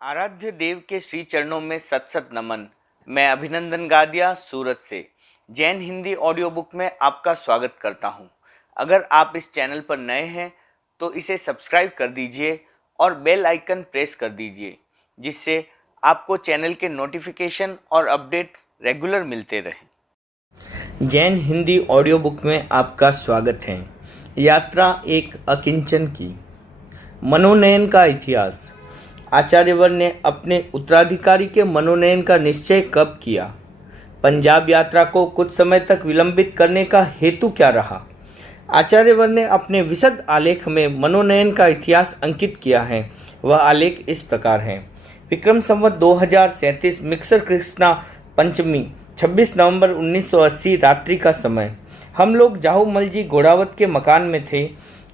आराध्य देव के श्री चरणों में सत सत नमन। मैं अभिनंदन गादिया सूरत से जैन हिंदी ऑडियो बुक में आपका स्वागत करता हूं। अगर आप इस चैनल पर नए हैं तो इसे सब्सक्राइब कर दीजिए और बेल आइकन प्रेस कर दीजिए, जिससे आपको चैनल के नोटिफिकेशन और अपडेट रेगुलर मिलते रहें। जैन हिंदी ऑडियो बुक में आपका स्वागत है। यात्रा एक अकिंचन की। मनोनयन का इतिहास। आचार्यवर ने अपने उत्तराधिकारी के मनोनयन का निश्चय कब किया? पंजाब यात्रा को कुछ समय तक विलंबित करने का हेतु क्या रहा? आचार्यवर ने अपने विशद आलेख में मनोनयन का इतिहास अंकित किया है। वह आलेख इस प्रकार है। विक्रम संवत 2037 मिक्सर कृष्णा पंचमी 26 नवंबर 1980 रात्रि का समय। हम लोग जाहुमल जी घोड़ावत के मकान में थे।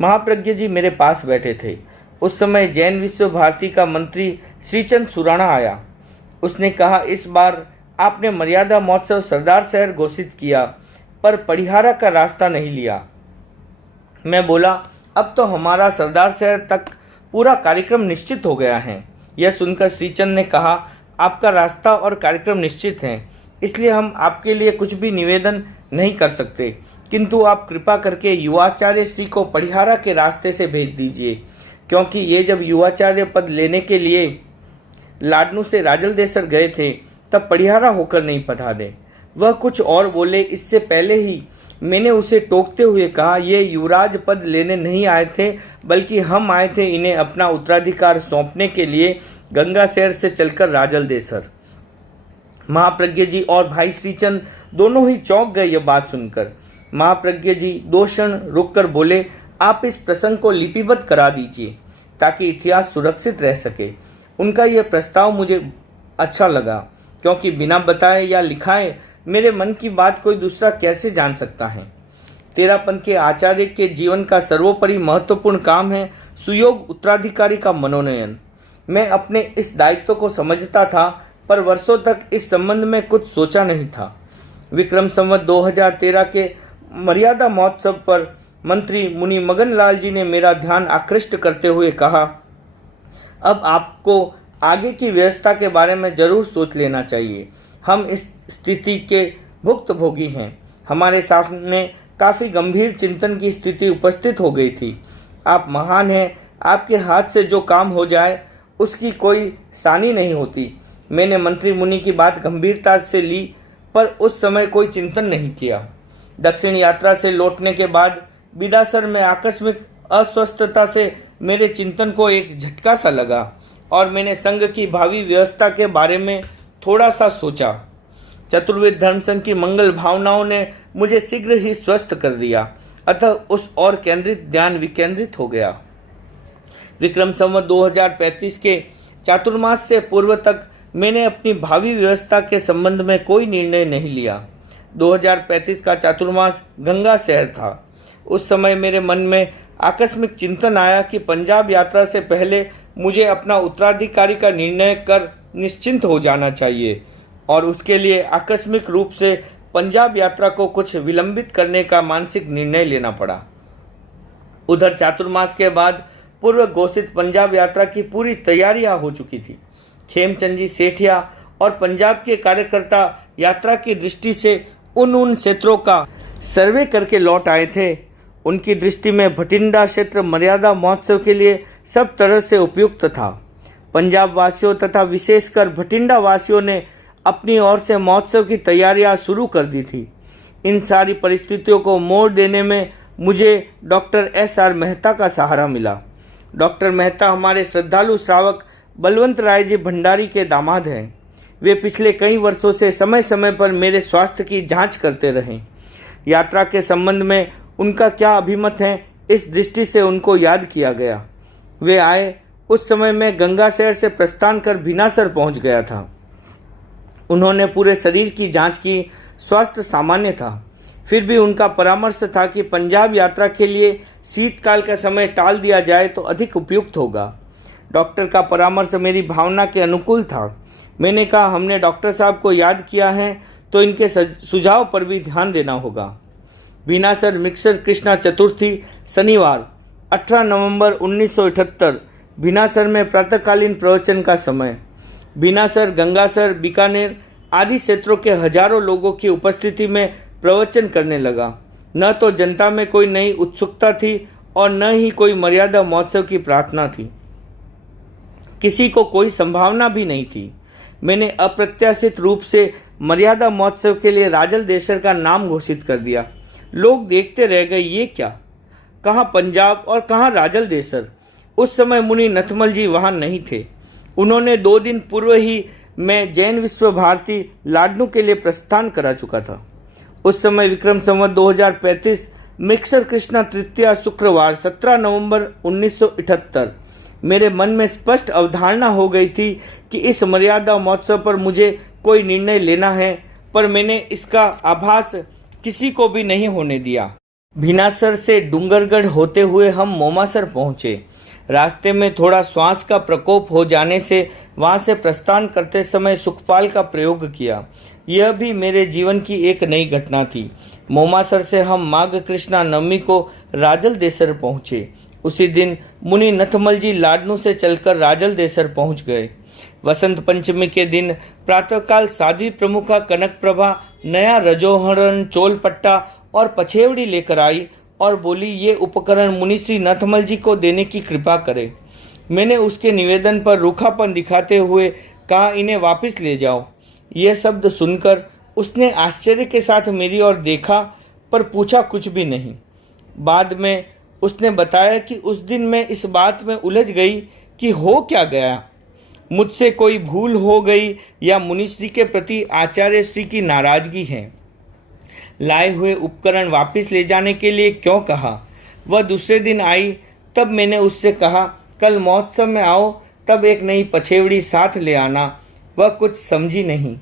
महाप्रज्ञ जी मेरे पास बैठे थे। उस समय जैन विश्व भारती का मंत्री श्रीचंद सुराणा आया। उसने कहा, इस बार आपने मर्यादा महोत्सव सरदार शहर घोषित किया पर पड़िहारा का रास्ता नहीं लिया। मैं बोला, अब तो हमारा सरदार शहर तक पूरा कार्यक्रम निश्चित हो गया है। यह सुनकर श्रीचंद ने कहा, आपका रास्ता और कार्यक्रम निश्चित हैं, इसलिए हम आपके लिए कुछ भी निवेदन नहीं कर सकते, किंतु आप कृपा करके युवाचार्य श्री को पड़िहारा के रास्ते से भेज दीजिए, क्योंकि ये जब युवाचार्य पद लेने के लिए लाडनू से राजलदेसर गए थे तब पड़िहारा होकर नहीं पधारे। वह कुछ और बोले। इससे पहले ही मैंने उसे टोकते हुए कहा, ये युवराज पद लेने नहीं आए थे, बल्कि हम आए थे इन्हें अपना उत्तराधिकार सौंपने के लिए गंगा शहर से चलकर राजलदेसर। महाप्रज्ञ जी और भाई श्रीचंद दोनों ही चौंक गए यह बात सुनकर। महाप्रज्ञ जी 2 क्षण रुककर बोले, आप इस प्रसंग को लिपिबद्ध करा दीजिए ताकि इतिहास सुरक्षित रह सके। उनका यह प्रस्ताव मुझे अच्छा लगा, क्योंकि बिना बताए या लिखाए मेरे मन की बात कोई दूसरा कैसे जान सकता है। तेरापंथ के आचार्य के जीवन का सर्वोपरि महत्वपूर्ण काम है सुयोग उत्तराधिकारी का मनोनयन। मैं अपने इस दायित्व को समझता था, पर वर्षों तक इस संबंध में कुछ सोचा नहीं था। विक्रम संवत 2013 के मर्यादा महोत्सव पर मंत्री मुनि मगन लाल जी ने मेरा ध्यान आकृष्ट करते हुए कहा, अब आपको आगे की व्यवस्था के बारे में जरूर सोच लेना चाहिए। हम इस स्थिति के भुक्तभोगी हैं। हमारे सामने काफी गंभीर चिंतन की स्थिति उपस्थित हो गई थी। आप महान हैं, आपके हाथ से जो काम हो जाए उसकी कोई सानी नहीं होती। मैंने मंत्री मुनि की बात गंभीरता से ली, पर उस समय कोई चिंतन नहीं किया। दक्षिण यात्रा से लौटने के बाद बिदासर में आकस्मिक अस्वस्थता से मेरे चिंतन को एक झटका सा लगा और मैंने संघ की भावी व्यवस्था के बारे में थोड़ा सा सोचा। चतुर्वेद धर्म संघ की मंगल भावनाओं ने मुझे शीघ्र ही स्वस्थ कर दिया, अतः उस और केंद्रित ध्यान विकेंद्रित हो गया। विक्रम संवत 2035 के चातुर्मास से पूर्व तक मैंने अपनी भावी व्यवस्था के संबंध में कोई निर्णय नहीं लिया। 2035 का चातुर्मास गंगा शहर था। उस समय मेरे मन में आकस्मिक चिंतन आया कि पंजाब यात्रा से पहले मुझे अपना उत्तराधिकारी का निर्णय कर निश्चिंत हो जाना चाहिए, और उसके लिए आकस्मिक रूप से पंजाब यात्रा को कुछ विलंबित करने का मानसिक निर्णय लेना पड़ा। उधर चातुर्मास के बाद पूर्व घोषित पंजाब यात्रा की पूरी तैयारियां हो चुकी थी। खेमचंद जी सेठिया और पंजाब के कार्यकर्ता यात्रा की दृष्टि से उन क्षेत्रों का सर्वे करके लौट आए थे। उनकी दृष्टि में भटिंडा क्षेत्र मर्यादा महोत्सव के लिए सब तरह से उपयुक्त था। पंजाब वासियों तथा विशेषकर भटिंडा वासियों ने अपनी ओर से महोत्सव की तैयारियां शुरू कर दी थी। इन सारी परिस्थितियों को मोड़ देने में मुझे डॉक्टर SR मेहता का सहारा मिला। डॉक्टर मेहता हमारे श्रद्धालु श्रावक बलवंत राय जी भंडारी के दामाद हैं। वे पिछले कई वर्षों से समय समय पर मेरे स्वास्थ्य की जांच करते रहे। यात्रा के संबंध में उनका क्या अभिमत है, इस दृष्टि से उनको याद किया गया। वे आए। उस समय मैं गंगा शहर से प्रस्थान कर भिनासर पहुंच गया था। उन्होंने पूरे शरीर की जांच की। स्वास्थ्य सामान्य था। फिर भी उनका परामर्श था कि पंजाब यात्रा के लिए शीतकाल का समय टाल दिया जाए तो अधिक उपयुक्त होगा। डॉक्टर का परामर्श मेरी भावना के अनुकूल था। मैंने कहा, हमने डॉक्टर साहब को याद किया है तो इनके सुझाव पर भी ध्यान देना होगा। भिनासर मिक्सर कृष्णा चतुर्थी शनिवार 18 नवंबर 1978 भिनासर में प्रातःकालीन प्रवचन का समय। भिनासर, गंगासर, बीकानेर आदि क्षेत्रों के हजारों लोगों की उपस्थिति में प्रवचन करने लगा। न तो जनता में कोई नई उत्सुकता थी और न ही कोई मर्यादा महोत्सव की प्रार्थना थी। किसी को कोई संभावना भी नहीं थी। मैंने अप्रत्याशित रूप से मर्यादा महोत्सव के लिए राजल देसर का नाम घोषित कर दिया। लोग देखते रह गए, ये क्या, कहाँ पंजाब और कहाँ राजल देसर। उस समय मुनि नथमल जी वहां नहीं थे। उन्होंने 2 दिन पूर्व ही मैं जैन विश्व भारती लाडनू के लिए प्रस्थान करा चुका था। उस समय विक्रम संवत 2035 मिक्सर कृष्णा तृतीया शुक्रवार 17 नवंबर 1978 मेरे मन में स्पष्ट अवधारणा हो गई थी कि इस मर्यादा महोत्सव पर मुझे कोई निर्णय लेना है, पर मैंने इसका आभास किसी को भी नहीं होने दिया। भिनासर से डूंगरगढ़ होते हुए हम मोमासर पहुंचे। रास्ते में थोड़ा श्वास का प्रकोप हो जाने से वहां से प्रस्थान करते समय सुखपाल का प्रयोग किया। यह भी मेरे जीवन की एक नई घटना थी। मोमासर से हम माघ कृष्णा नवमी को राजल देसर पहुंचे। उसी दिन मुनि नथमल जी लाडनू से चलकर राजल देसर पहुंच गए। वसंत पंचमी के दिन प्रातःकाल साध्वी प्रमुखा कनक प्रभा नया रजोहरण, चोल पट्टा और पछेवड़ी लेकर आई और बोली, ये उपकरण मुनि श्री नथमल जी को देने की कृपा करे। मैंने उसके निवेदन पर रूखापन दिखाते हुए कहा, इन्हें वापस ले जाओ। यह शब्द सुनकर उसने आश्चर्य के साथ मेरी ओर देखा, पर पूछा कुछ भी नहीं। बाद में उसने बताया कि उस दिन मैं इस बात में उलझ गई कि हो क्या गया, मुझसे कोई भूल हो गई या मुनिश्री के प्रति आचार्य श्री की नाराजगी है। लाए हुए उपकरण वापस ले जाने के लिए क्यों कहा। वह दूसरे दिन आई, तब मैंने उससे कहा, कल महोत्सव में आओ, तब एक नई पछेवड़ी साथ ले आना। वह कुछ समझी नहीं।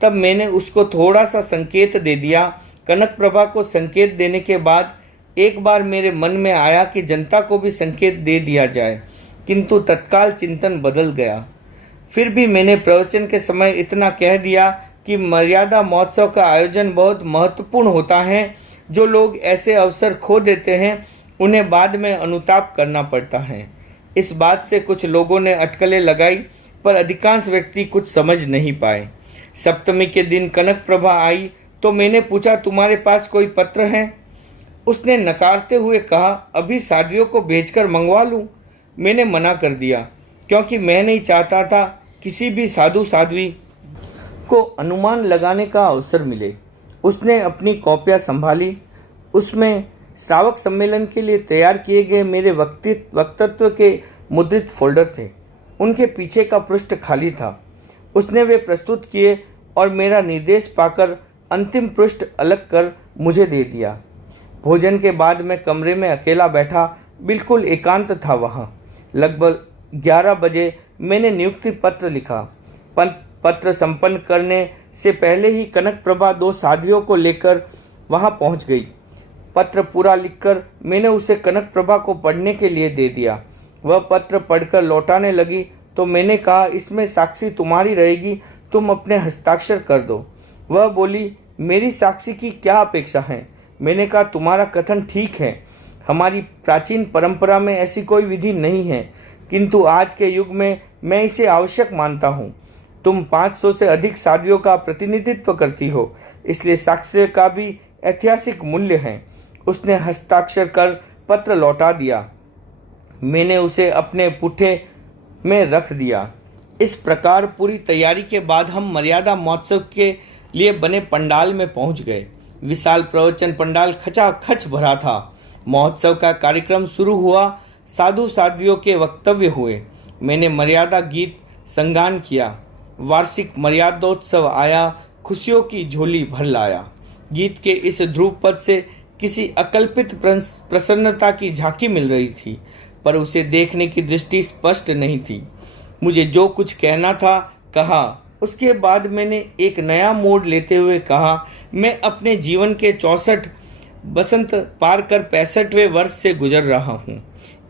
तब मैंने उसको थोड़ा सा संकेत दे दिया। कनक प्रभा को संकेत देने के बाद एक बार मेरे मन में आया कि जनता को भी संकेत दे दिया जाए, किंतु तत्काल चिंतन बदल गया। फिर भी मैंने प्रवचन के समय इतना कह दिया कि मर्यादा महोत्सव का आयोजन बहुत महत्वपूर्ण होता है। जो लोग ऐसे अवसर खो देते हैं उन्हें बाद में अनुताप करना पड़ता है। इस बात से कुछ लोगों ने अटकलें लगाई, पर अधिकांश व्यक्ति कुछ समझ नहीं पाए। सप्तमी के दिन कनक प्रभा आई तो मैंने पूछा, तुम्हारे पास कोई पत्र है? उसने नकारते हुए कहा, अभी साध्वियों को भेजकर मंगवा लूं। मैंने मना कर दिया, क्योंकि मैं नहीं चाहता था किसी भी साधु साध्वी को अनुमान लगाने का अवसर मिले। उसने अपनी कॉपियां संभाली। उसमें श्रावक सम्मेलन के लिए तैयार किए गए मेरे वक्तत्व के मुद्रित फोल्डर थे। उनके पीछे का पृष्ठ खाली था। उसने वे प्रस्तुत किए और मेरा निर्देश पाकर अंतिम पृष्ठ अलग कर मुझे दे दिया। भोजन के बाद मैं कमरे में अकेला बैठा, बिल्कुल एकांत था वहाँ। लगभग 11 बजे मैंने नियुक्ति पत्र लिखा। पत्र संपन्न करने से पहले ही कनक प्रभा 2 साध्वियों को लेकर वहां पहुंच गई। पत्र पूरा लिखकर मैंने उसे कनक प्रभा को पढ़ने के लिए दे दिया। वह पत्र पढ़कर लौटाने लगी तो मैंने कहा, इसमें साक्षी तुम्हारी रहेगी, तुम अपने हस्ताक्षर कर दो। वह बोली, मेरी साक्षी की क्या अपेक्षा है? मैंने कहा, तुम्हारा कथन ठीक है, हमारी प्राचीन परंपरा में ऐसी कोई विधि नहीं है, किंतु आज के युग में मैं इसे आवश्यक मानता हूँ। तुम 500 से अधिक साध्वियों का प्रतिनिधित्व करती हो, इसलिए साक्ष्य का भी ऐतिहासिक मूल्य है। उसने हस्ताक्षर कर पत्र लौटा दिया। मैंने उसे अपने पुट्ठे में रख दिया। इस प्रकार पूरी तैयारी के बाद हम मर्यादा महोत्सव के लिए बने पंडाल में पहुंच गए। विशाल प्रवचन पंडाल खचाखच भरा था। महोत्सव का कार्यक्रम शुरू हुआ। साधु साध्वियों के वक्तव्य हुए। मैंने मर्यादा गीत संगान किया। वार्षिक मर्यादोत्सव आया, खुशियों की झोली भर लाया। गीत के इस ध्रुव पद से किसी अकल्पित प्रसन्नता की झांकी मिल रही थी, पर उसे देखने की दृष्टि स्पष्ट नहीं थी। मुझे जो कुछ कहना था कहा। उसके बाद मैंने एक नया मोड़ लेते हुए कहा, मैं अपने जीवन के 64 बसंत पार कर 65वें वर्ष से गुजर रहा हूँ।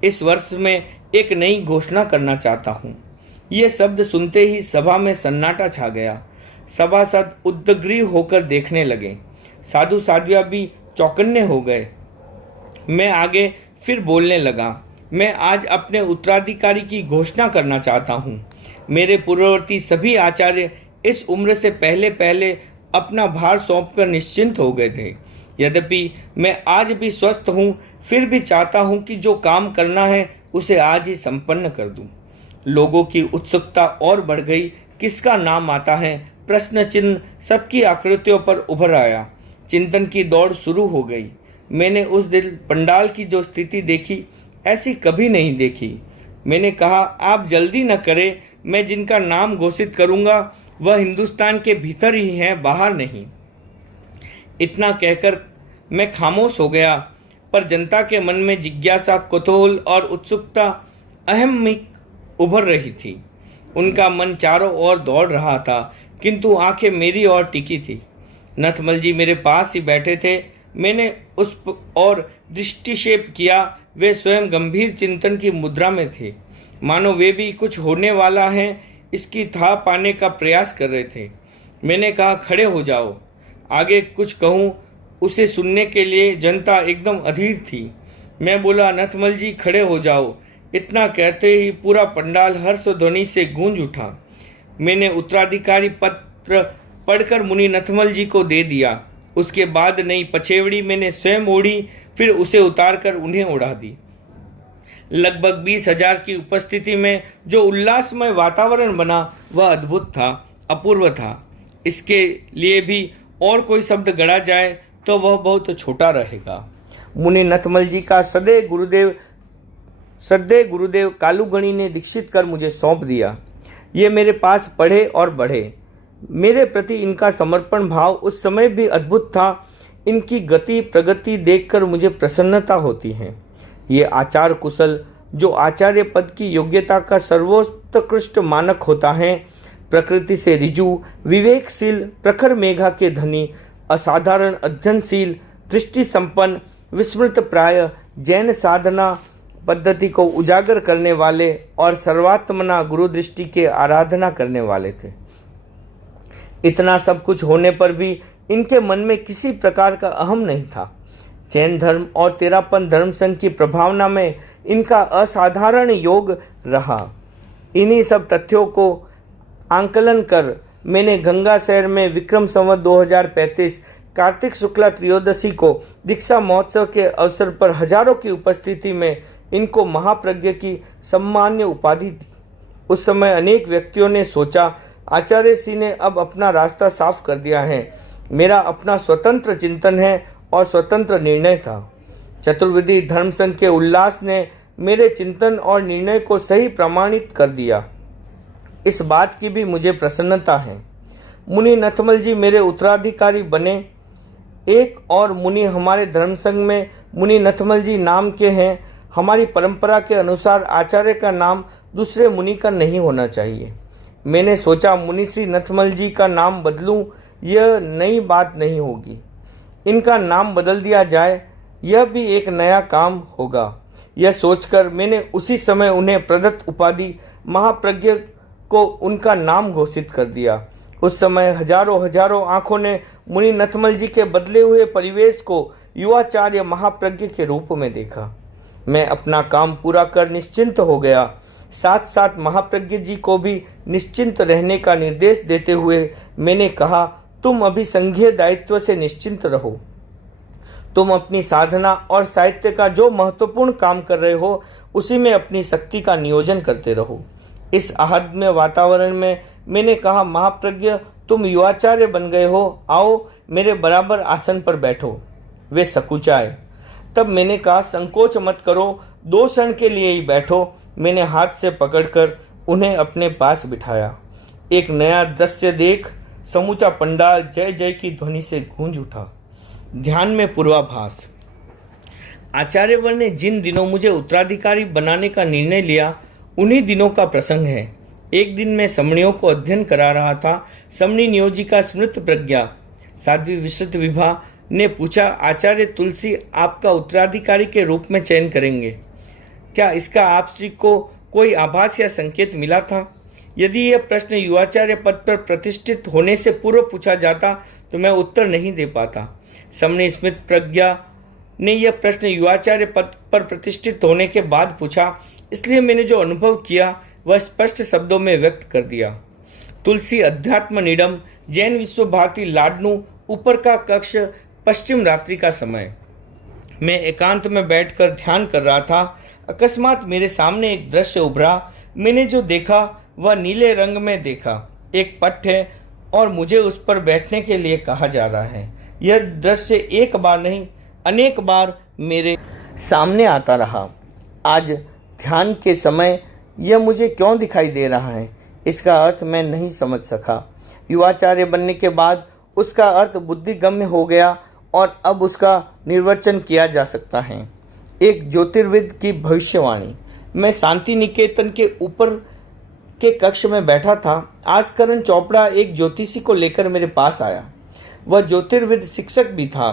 इस वर्ष में एक नई घोषणा करना चाहता हूँ। ये शब्द सुनते ही सभा में सन्नाटा छा गया। सभासद उद्ग्रीव होकर देखने लगे। साधु साध्वियां भी चौकन्ने हो गए। मैं आगे फिर बोलने लगा। मैं आज अपने उत्तराधिकारी की घोषणा करना चाहता हूँ। मेरे पूर्ववर्ती सभी आचार्य इस उम्र से पहले पहले अपना भार सौंपकर निश्चिंत हो गए थे। यद्यपि मैं आज भी स्वस्थ हूँ, फिर भी चाहता हूँ कि जो काम करना है उसे आज ही संपन्न कर दूं। लोगों की उत्सुकता और बढ़ गई। किसका नाम आता है, प्रश्न चिन्ह सबकी आकृतियों पर उभर आया। चिंतन की दौड़ शुरू हो गई। मैंने उस दिन पंडाल की जो स्थिति देखी, ऐसी कभी नहीं देखी। मैंने कहा, आप जल्दी न करें, मैं जिनका नाम घोषित करूंगा वह हिंदुस्तान के भीतर ही हैं, बाहर नहीं। इतना कहकर मैं खामोश हो गया, पर जनता के मन में जिज्ञासा, कौतूहल और उत्सुकता अहमिक उभर रही थी। उनका मन चारों ओर दौड़ रहा था, किंतु आंखें मेरी ओर टिकी थी। नथमल जी मेरे पास ही बैठे थे। मैंने उस और दृष्टिक्षेप किया। वे स्वयं गंभीर चिंतन की मुद्रा में थे, मानो वे भी कुछ होने वाला है इसकी था पाने का प्रयास कर रहे थे। मैंने कहा, खड़े हो जाओ। आगे कुछ कहूँ उसे सुनने के लिए जनता एकदम अधीर थी। मैं बोला, नथमल जी खड़े हो जाओ। इतना कहते ही पूरा पंडाल हर्ष ध्वनि से गूंज उठा। मैंने उत्तराधिकारी पत्र पढ़कर मुनि नथमल जी को दे दिया। उसके बाद नई पछेवड़ी मैंने स्वयं ओढ़ी, फिर उसे उतारकर उन्हें ओढ़ा दी। लगभग 20,000 की उपस्थिति में जो उल्लासमय वातावरण बना वह अद्भुत था, अपूर्व था। इसके लिए भी और कोई शब्द गढ़ा जाए तो वह बहुत छोटा रहेगा। मुनि नथमल जी का श्रद्धेय गुरुदेव कालूगणी ने दीक्षित कर मुझे सौंप दिया। ये मेरे पास पढ़े और बढ़े। मेरे प्रति इनका समर्पण भाव उस समय भी अद्भुत था। इनकी गति प्रगति देखकर मुझे प्रसन्नता होती है। ये आचार कुशल, जो आचार्य पद की योग्यता का सर्वोत्कृष्ट मानक होता है, प्रकृति से ऋजु, विवेकशील, प्रखर मेघा के धनी, असाधारण अध्ययनशील, दृष्टि संपन्न, विस्मृत प्राय, जैन साधना पद्धति को उजागर करने वाले और सर्वात्मना गुरु दृष्टि के आराधना करने वाले थे। इतना सब कुछ होने पर भी इनके मन में किसी प्रकार का अहम नहीं था। जैन धर्म और तेरापन धर्म संघ की प्रभावना में इनका असाधारण योग रहा। इन्हीं सब तथ्यों को आंकलन कर मैंने गंगा शहर में विक्रम संवत 2035 कार्तिक शुक्ला त्रयोदशी को दीक्षा महोत्सव के अवसर पर हजारों की उपस्थिति में इनको महाप्रज्ञ की सम्मान्य उपाधि दी। उस समय अनेक व्यक्तियों ने सोचा, आचार्य सिंह ने अब अपना रास्ता साफ कर दिया है। मेरा अपना स्वतंत्र चिंतन है और स्वतंत्र निर्णय था। चतुर्विधि धर्म संघ के उल्लास ने मेरे चिंतन और निर्णय को सही प्रमाणित कर दिया। इस बात की भी मुझे प्रसन्नता है। मुनि नथमल जी मेरे उत्तराधिकारी बने। एक और मुनि हमारे धर्म संघ में मुनि नथमल जी नाम के हैं। हमारी परंपरा के अनुसार आचार्य का नाम दूसरे मुनि का नहीं होना चाहिए। मैंने सोचा, मुनि श्री नथमल जी का नाम बदलूं, यह नई बात नहीं होगी। इनका नाम बदल दिया जाए, यह भी एक नया काम होगा। यह सोचकर मैंने उसी समय उन्हें प्रदत्त उपाधि महाप्रज्ञ को उनका नाम घोषित कर दिया। उस समय हजारों आंखों ने मुनि नथमल जी के बदले हुए परिवेश को युवाचार्य महाप्रज्ञ के रूप में देखा। मैं अपना काम पूरा कर निश्चिंत हो गया। साथ साथ महाप्रज्ञ जी को भी निश्चिंत रहने का निर्देश देते हुए मैंने कहा, तुम अभी संघीय दायित्व से निश्चिंत रहो। तुम अपनी साधना और साहित्य का जो महत्वपूर्ण काम कर रहे हो उसी में अपनी शक्ति का नियोजन करते रहो। इस आहतमय वातावरण में मैंने कहा, महाप्रज्ञ तुम युवाचार्य बन गए हो, आओ मेरे बराबर आसन पर बैठो। वे सकुचाए। तब मैंने कहा, संकोच मत करो, 2 क्षण के लिए ही बैठो। मैंने हाथ से पकड़कर उन्हें अपने पास बिठाया। एक नया दृश्य देख समूचा पंडाल जय जय की ध्वनि से गूंज उठा। ध्यान में पूर्वाभास। आचार्यवर ने जिन दिनों मुझे उत्तराधिकारी बनाने का निर्णय लिया, उन्हीं दिनों का प्रसंग है। एक दिन मैं समणियों को अध्ययन करा रहा था। समणी नियोजिका स्मृत प्रज्ञा साध्वी विश्रुत विभा ने पूछा, आचार्य तुलसी आपका उत्तराधिकारी के रूप में चयन करेंगे, क्या इसका आपसी को कोई आभास या संकेत मिला था? यदि यह प्रश्न युवाचार्य पद पर प्रतिष्ठित होने से पूर्व पूछा जाता तो मैं उत्तर नहीं दे पाता। समणी स्मृत प्रज्ञा ने यह प्रश्न युवाचार्य पद पर प्रतिष्ठित होने के बाद पूछा, इसलिए मैंने जो अनुभव किया वह स्पष्ट शब्दों में व्यक्त कर दिया। तुलसी अध्यात्म निडम, जैन विश्व भारती लाडनू, ऊपर का कक्ष, पश्चिम रात्रि का समय। मैं एकांत में बैठकर ध्यान कर रहा था। अकस्मात मेरे सामने एक दृश्य उभरा। मैंने जो देखा वह नीले रंग में देखा। एक पट है और मुझे उस पर बैठने के लिए कहा जा रहा है। यह दृश्य एक बार नहीं अनेक बार मेरे सामने आता रहा। आज ध्यान के समय यह मुझे क्यों दिखाई दे रहा है, इसका अर्थ मैं नहीं समझ सका। युवाचार्य बनने के बाद उसका अर्थ बुद्धिगम्य हो गया और अब उसका निर्वचन किया जा सकता है। एक ज्योतिर्विद की भविष्यवाणी। मैं शांति निकेतन के ऊपर के कक्ष में बैठा था। आज करण चोपड़ा एक ज्योतिषी को लेकर मेरे पास आया। वह ज्योतिर्विद शिक्षक भी था,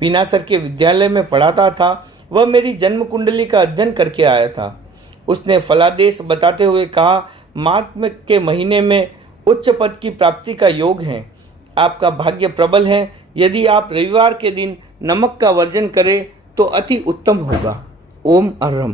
बीनासर के विद्यालय में पढ़ाता था। वह मेरी जन्म कुंडली का अध्ययन करके आया था। उसने फलादेश बताते हुए कहा, माघ के महीने में उच्च पद की प्राप्ति का योग है। आपका भाग्य प्रबल है। यदि आप रविवार के दिन नमक का वर्जन करें तो अति उत्तम होगा। ओम अरहम।